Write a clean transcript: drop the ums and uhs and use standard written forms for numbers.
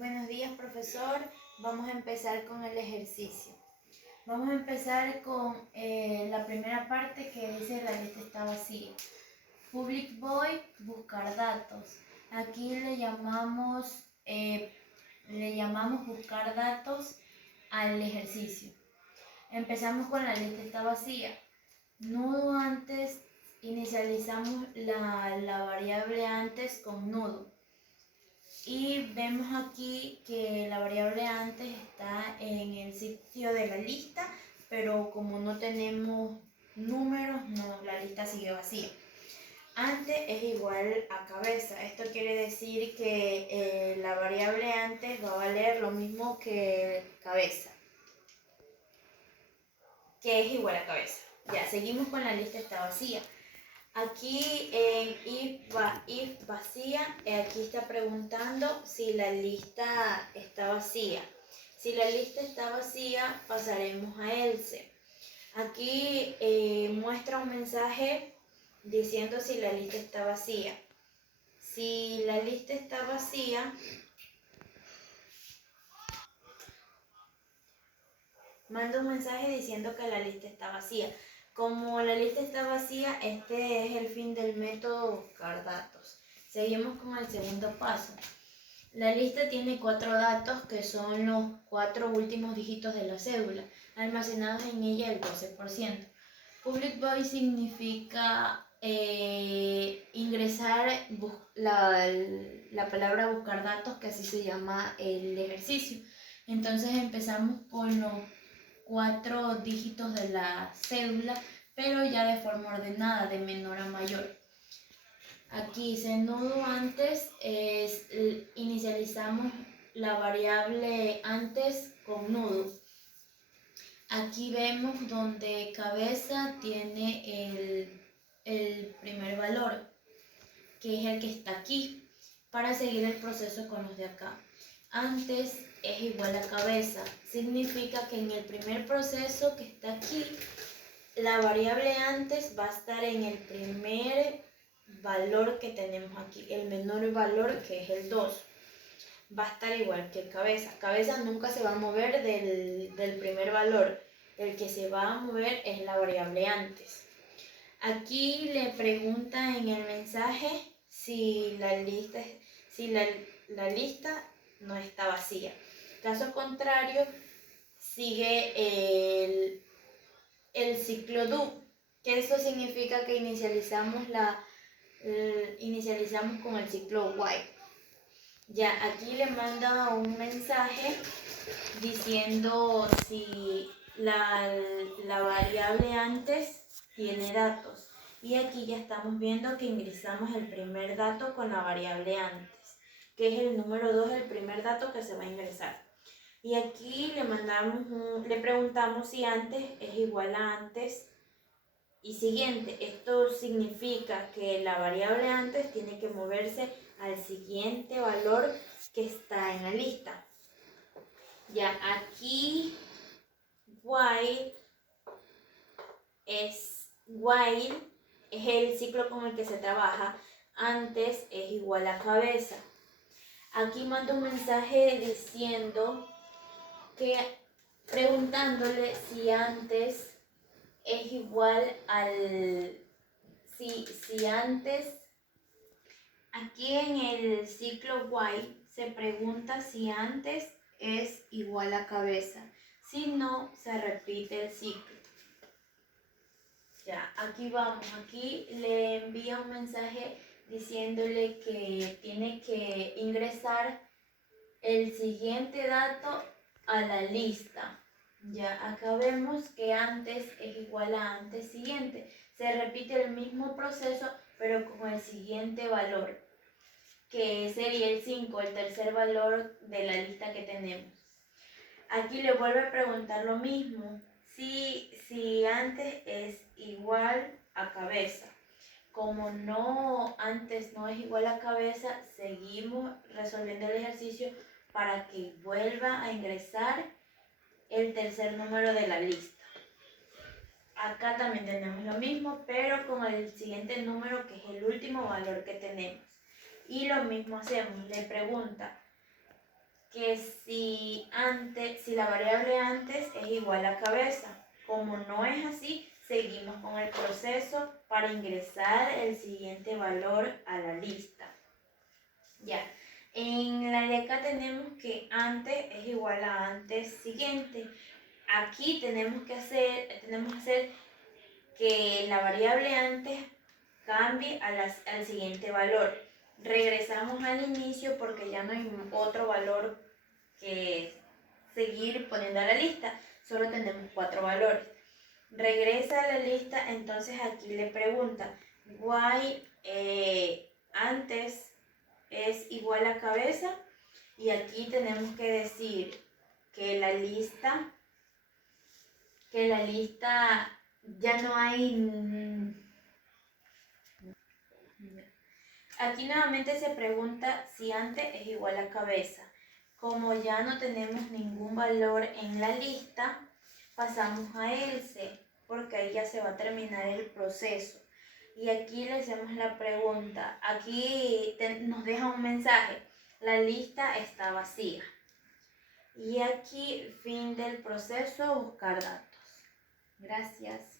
Buenos días, profesor. Vamos a empezar con el ejercicio. Vamos a empezar con la primera parte que dice la lista está vacía. Public Void, buscar datos. Aquí le llamamos buscar datos al ejercicio. Empezamos con la lista está vacía. Nudo antes, inicializamos la variable antes con nudo. Y vemos aquí que la variable antes está en el sitio de la lista, pero como no tenemos números, la lista sigue vacía. Antes es igual a cabeza. Esto quiere decir que la variable antes va a valer lo mismo que cabeza, que es igual a cabeza. Ya, seguimos con la lista está vacía. Aquí en if vacía, aquí está preguntando si la lista está vacía. Si la lista está vacía, pasaremos a else. Aquí muestra un mensaje diciendo si la lista está vacía. Si la lista está vacía, manda un mensaje diciendo que la lista está vacía. Como la lista está vacía, este es el fin del método buscar datos. Seguimos con el segundo paso. La lista tiene 4 datos que son los 4 últimos dígitos de la cédula, almacenados en ella el 12%. Public void significa ingresar la palabra buscar datos, que así se llama el ejercicio. Entonces empezamos con los 4 dígitos de la cédula, pero ya de forma ordenada, de menor a mayor. Aquí dice nudo antes, inicializamos la variable antes con nudo. Aquí vemos donde cabeza tiene el primer valor, que es el que está aquí, para seguir el proceso con los de acá. Antes es igual a cabeza, significa que en el primer proceso que está aquí, la variable antes va a estar en el primer valor que tenemos aquí, el menor valor, que es el 2. Va a estar igual que cabeza. Cabeza nunca se va a mover del primer valor. El que se va a mover es la variable antes. Aquí le pregunta en el mensaje si la lista no está vacía. Caso contrario, sigue el ciclo do, que eso significa que inicializamos con el ciclo while. Ya, aquí le manda un mensaje diciendo si la variable antes tiene datos. Y aquí ya estamos viendo que ingresamos el primer dato con la variable antes, que es el número 2, el primer dato que se va a ingresar. Y aquí le preguntamos si antes es igual a antes y siguiente. Esto significa que la variable antes tiene que moverse al siguiente valor que está en la lista. Ya, aquí while es el ciclo con el que se trabaja. Antes es igual a cabeza. Aquí mando un mensaje diciendo que preguntándole si antes es igual al si antes aquí en el ciclo while se pregunta si antes es igual a cabeza. Si no, se repite el ciclo. Ya, aquí vamos. Aquí le envía un mensaje diciéndole que tiene que ingresar el siguiente dato a la lista. Ya, acá vemos que antes es igual a antes siguiente. Se repite el mismo proceso, pero con el siguiente valor, que sería el 5, el tercer valor de la lista que tenemos. Aquí le vuelve a preguntar lo mismo, si antes es igual a cabeza. Como antes no es igual a cabeza, seguimos resolviendo el ejercicio para que vuelva a ingresar el tercer número de la lista. Acá también tenemos lo mismo, pero con el siguiente número, que es el último valor que tenemos. Y lo mismo hacemos, le pregunta que si la variable antes es igual a cabeza. Como no es así, seguimos con el proceso para ingresar el siguiente valor a la lista. Ya, en la de acá tenemos que antes es igual a antes siguiente. Aquí tenemos que hacer que la variable antes cambie al siguiente valor. Regresamos al inicio porque ya no hay otro valor que seguir poniendo a la lista. Solo tenemos 4 valores. Regresa a la lista, entonces aquí le pregunta, why antes es igual a cabeza, y aquí tenemos que decir que la lista ya no hay. Aquí nuevamente se pregunta si antes es igual a cabeza. Como ya no tenemos ningún valor en la lista, pasamos a else, porque ahí ya se va a terminar el proceso. Y aquí le hacemos la pregunta. Aquí nos deja un mensaje. La lista está vacía. Y aquí fin del proceso, buscar datos. Gracias.